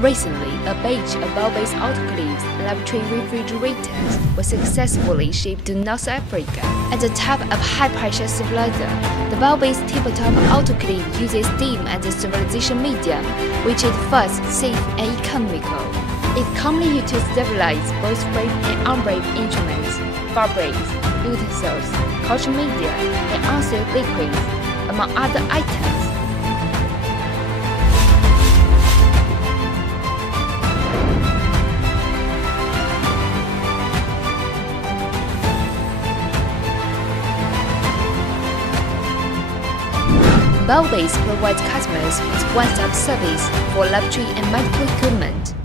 Recently, a batch of BIOBASE autoclaves laboratory refrigerators was successfully shipped to North Africa. At the top of high-pressure sterilizer, the BIOBASE tabletop autoclave uses steam as a sterilization medium, which is fast, safe, and economical. It's commonly used to sterilize both brave and unbrave instruments, fabrics, utensils, culture media, and unsealed liquids, among other items. BIOBASE provides customers with one-stop service for laboratory and medical equipment.